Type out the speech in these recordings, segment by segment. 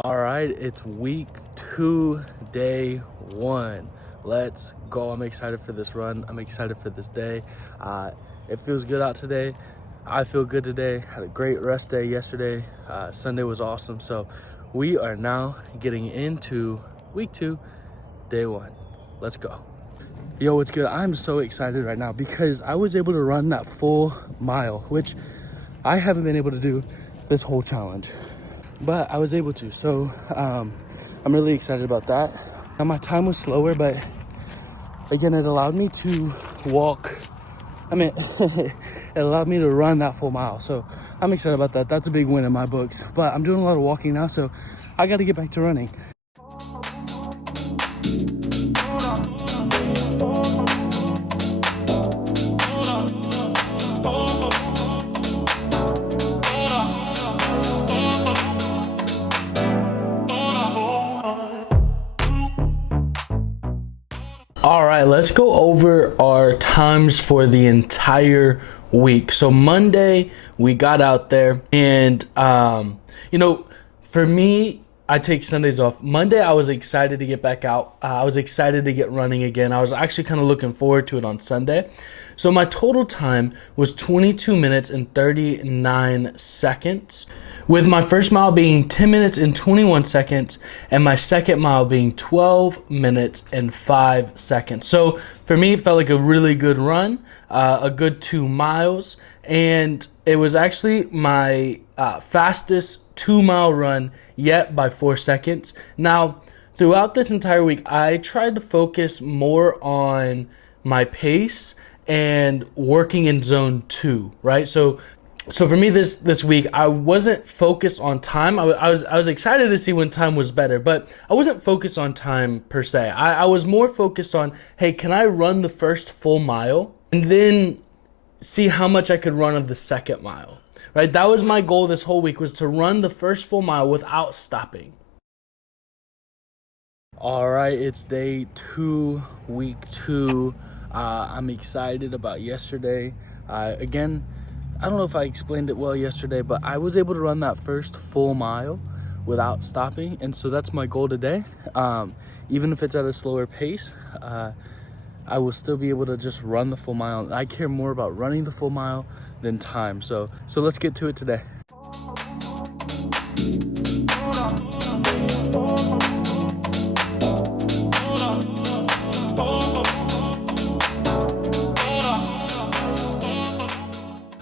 All right, it's week 2, day 1. Let's go. I'm excited for this run. I'm excited for this day. It feels good out today. I feel good today. Had a great rest day yesterday. Sunday was awesome. So we are now getting into week 2, day 1. Let's go. Yo, what's good? I'm so excited right now because I was able to run that full mile, which I haven't been able to do this whole challenge, but I was able to. So I'm really excited about that. Now my time was slower, but again, it allowed me to walk. It allowed me to run that full mile. So I'm excited about that. That's a big win in my books, but I'm doing a lot of walking now, so I got to get back to running. All right, let's go over our times for the entire week. So Monday, we got out there and, for me, I take Sundays off. Monday, I was excited to get back out. I was excited to get running again. I was actually kind of looking forward to it on Sunday. So my total time was 22 minutes and 39 seconds, with my first mile being 10 minutes and 21 seconds and my second mile being 12 minutes and 5 seconds. So for me, it felt like a really good run, a good 2 miles, and it was actually my fastest 2-mile run yet by 4 seconds. Now, throughout this entire week, I tried to focus more on my pace and working in zone 2, right? So for me this week, I wasn't focused on time. I was excited to see when time was better, but I wasn't focused on time per se. I was more focused on, hey, can I run the first full mile and then see how much I could run of the second mile, right? That was my goal this whole week, was to run the first full mile without stopping. All right, it's day 2, week 2. I'm excited about yesterday. Again, I don't know if I explained it well yesterday, but I was able to run that first full mile without stopping. And so that's my goal today. Even if it's at a slower pace, I will still be able to just run the full mile. I care more about running the full mile than time. So let's get to it today.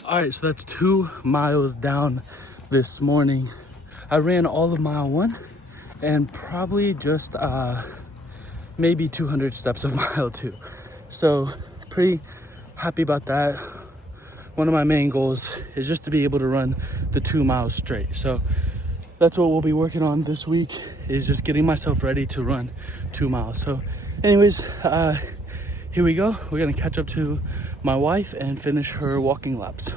All right, so that's 2 miles down this morning. I ran all of mile 1 and probably just maybe 200 steps of mile 2. So pretty happy about that. One of my main goals is just to be able to run the 2 miles straight. So that's what we'll be working on this week, is just getting myself ready to run 2 miles. So anyways, here we go. We're gonna catch up to my wife and finish her walking laps.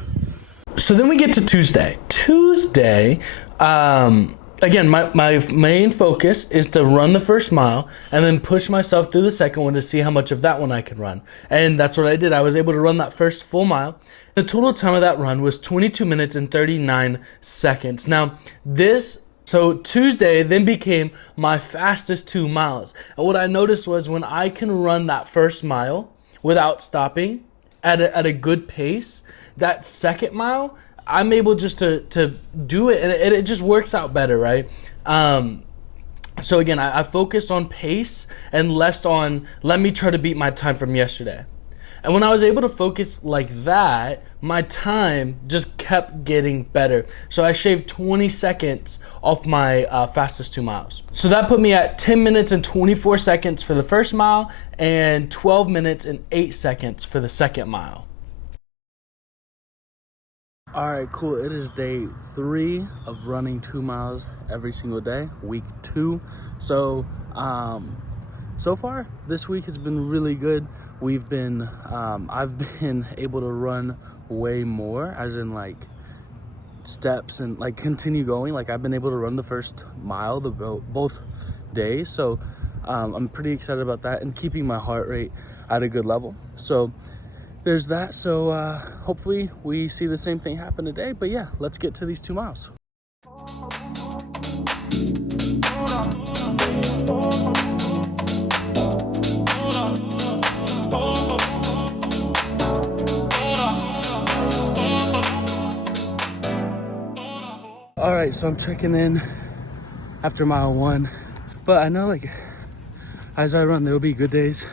So then we get to Tuesday. Again, my main focus is to run the first mile and then push myself through the second one to see how much of that one I can run. And that's what I did. I was able to run that first full mile. The total time of that run was 22 minutes and 39 seconds. Now, so Tuesday then became my fastest 2 miles. And what I noticed was, when I can run that first mile without stopping at a good pace, that second mile, I'm able just to do it, and it just works out better, right? So again, I focused on pace and less on, let me try to beat my time from yesterday. And when I was able to focus like that, my time just kept getting better. So I shaved 20 seconds off my fastest 2 miles. So that put me at 10 minutes and 24 seconds for the first mile and 12 minutes and 8 seconds for the second mile. All right, cool. It is day 3 of running 2 miles every single day, week 2. So far this week has been really good. I've been able to run way more, as in like steps, and like continue going. Like I've been able to run the first mile both days. So I'm pretty excited about that, and keeping my heart rate at a good level. So there's that. So hopefully we see the same thing happen today. But yeah, let's get to these 2 miles. All right, so I'm checking in after mile 1, but I know like as I run, there'll be good days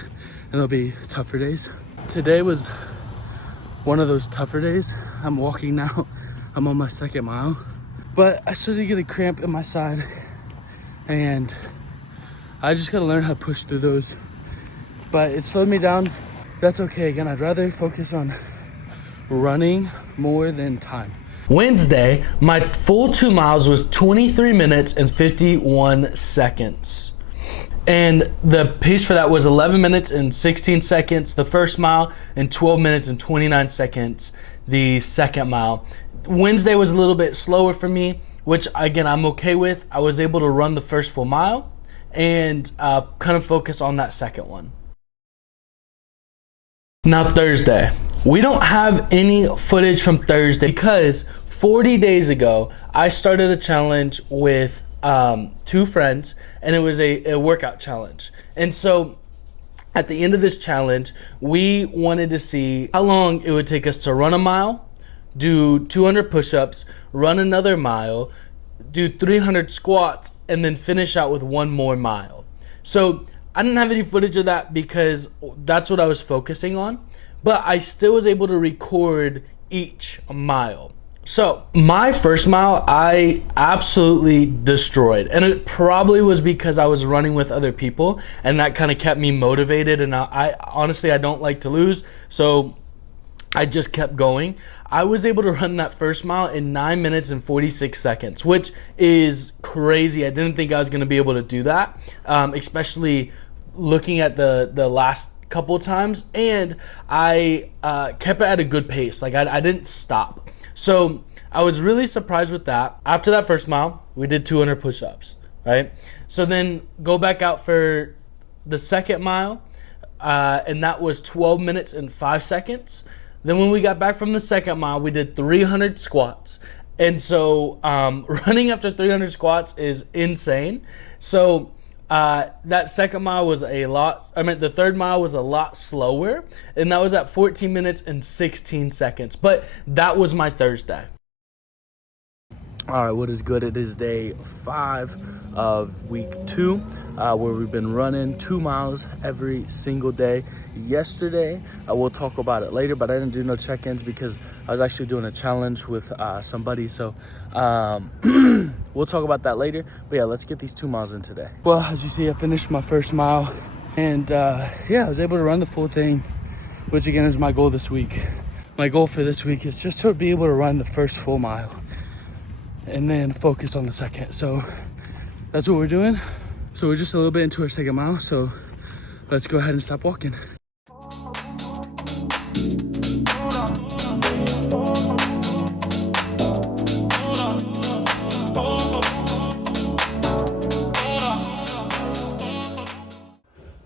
and there'll be tougher days. Today was one of those tougher days. I'm walking now. I'm on my 2nd mile, but I started getting a cramp in my side, and I just gotta learn how to push through those. But it slowed me down. That's okay. Again, I'd rather focus on running more than time. Wednesday, my full 2 miles was 23 minutes and 51 seconds. And the pace for that was 11 minutes and 16 seconds the first mile, and 12 minutes and 29 seconds the second mile. Wednesday was a little bit slower for me, which again, I'm okay with. I was able to run the first full mile and kind of focus on that second one. Now Thursday, we don't have any footage from Thursday because 40 days ago, I started a challenge with 2 friends, and it was a workout challenge. And so at the end of this challenge, we wanted to see how long it would take us to run a mile, do 200 push-ups, run another mile, do 300 squats, and then finish out with 1 more mile. So I didn't have any footage of that because that's what I was focusing on, but I still was able to record each mile. So my first mile, I absolutely destroyed, and it probably was because I was running with other people, and that kind of kept me motivated. And I honestly, I don't like to lose, so I just kept going. I was able to run that first mile in 9 minutes and 46 seconds, which is crazy. I didn't think I was going to be able to do that, especially looking at the last couple of times. And I kept it at a good pace. Like I didn't stop. So I was really surprised with that. After that first mile, we did 200 push-ups, right? So then go back out for the second mile, and that was 12 minutes and 5 seconds. Then when we got back from the second mile, we did 300 squats. And so running after 300 squats is insane. So that second mile was the third mile was a lot slower, and that was at 14 minutes and 16 seconds. But that was my Thursday. All right, what is good? It is day 5 of week 2, where we've been running 2 miles every single day. Yesterday, we'll talk about it later, but I didn't do no check-ins because I was actually doing a challenge with somebody. So we'll talk about that later. But yeah, let's get these 2 miles in today. Well, as you see, I finished my first mile, and yeah, I was able to run the full thing, which again is my goal this week. My goal for this week is just to be able to run the first full mile and then focus on the second. So that's what we're doing. So we're just a little bit into our second mile, so let's go ahead and stop walking.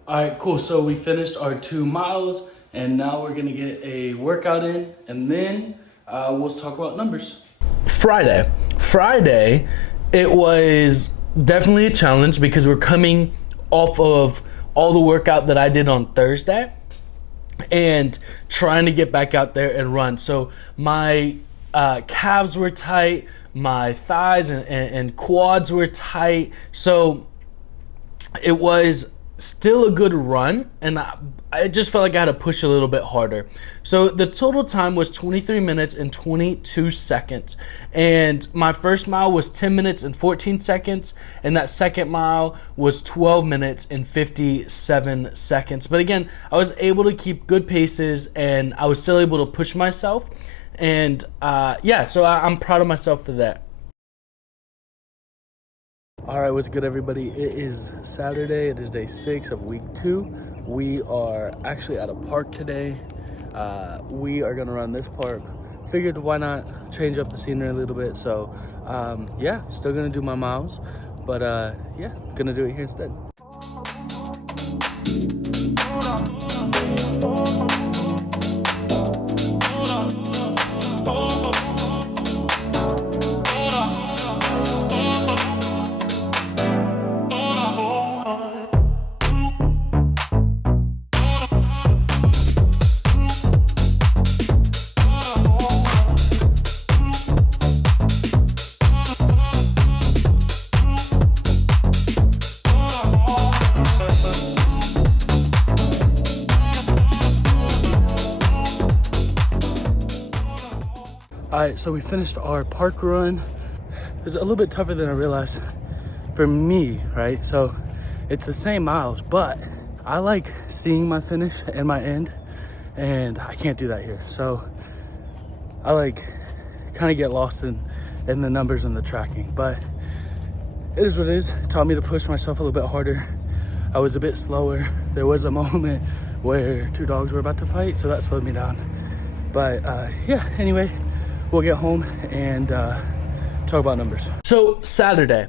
All right, cool. So we finished our 2 miles, and now we're gonna get a workout in, and then we'll talk about numbers. Friday, it was definitely a challenge because we're coming off of all the workout that I did on Thursday and trying to get back out there and run. So my calves were tight, my thighs and quads were tight. So it was still a good run, and I just felt like I had to push a little bit harder. So the total time was 23 minutes and 22 seconds, and my first mile was 10 minutes and 14 seconds, and that second mile was 12 minutes and 57 seconds. But again, I was able to keep good paces, and I was still able to push myself, and yeah, so I'm proud of myself for that. All right, what's good, everybody? It is Saturday. It is day 6 of week 2. We are actually at a park today. We are gonna run this park. Figured why not change up the scenery a little bit. So yeah, still gonna do my miles, but yeah, gonna do it here instead. right, so we finished our park run. It was a little bit tougher than I realized for me, right? So it's the same miles, but I like seeing my finish and my end, and I can't do that here. So I like kind of get lost in the numbers and the tracking, but it is what it is. It taught me to push myself a little bit harder. I was a bit slower. There was a moment where two dogs were about to fight, so that slowed me down. But yeah, anyway, we'll get home and talk about numbers. So Saturday,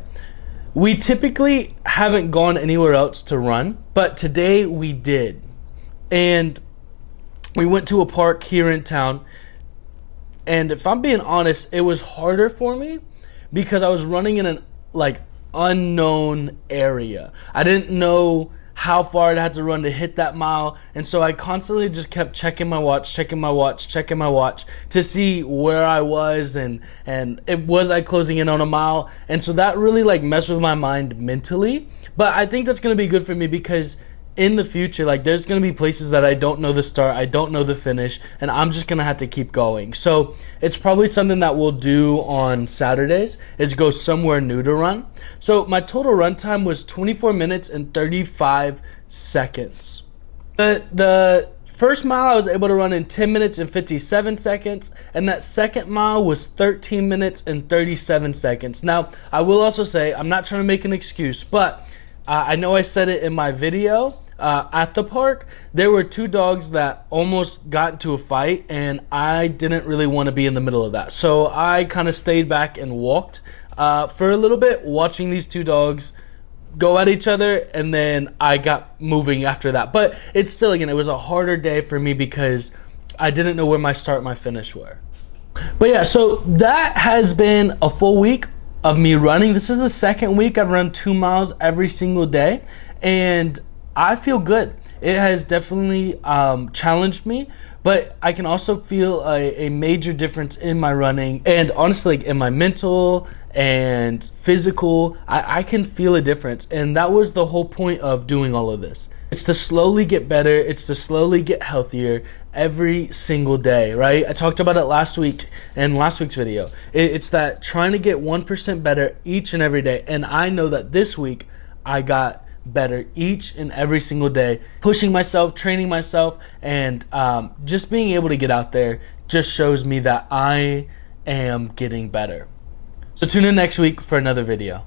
we typically haven't gone anywhere else to run, but today we did. And we went to a park here in town. And if I'm being honest, it was harder for me because I was running in an unknown area. I didn't know how far I'd had to run to hit that mile, and so I constantly just kept checking my watch to see where I was and was I closing in on a mile. And so that really messed with my mind mentally. But I think that's going to be good for me because in the future, there's going to be places that I don't know the start, I don't know the finish, and I'm just going to have to keep going. So it's probably something that we'll do on Saturdays is go somewhere new to run. So my total run time was 24 minutes and 35 seconds. The first mile I was able to run in 10 minutes and 57 seconds, and that second mile was 13 minutes and 37 seconds. Now, I will also say, I'm not trying to make an excuse, but I know I said it in my video. At the park, there were two dogs that almost got into a fight, and I didn't really want to be in the middle of that. So I kind of stayed back and walked for a little bit, watching these two dogs go at each other, and then I got moving after that. But it's still, again, it was a harder day for me because I didn't know where my start and my finish were. But yeah, so that has been a full week of me running. This is the second week I've run 2 miles every single day, and I feel good. It has definitely challenged me, but I can also feel a major difference in my running, and honestly, in my mental and physical, I can feel a difference. And that was the whole point of doing all of this. It's to slowly get better. It's to slowly get healthier every single day, right? I talked about it last week in last week's video. It's that trying to get 1% better each and every day. And I know that this week I got better each and every single day, pushing myself, training myself, and just being able to get out there just shows me that I am getting better. So tune in next week for another video.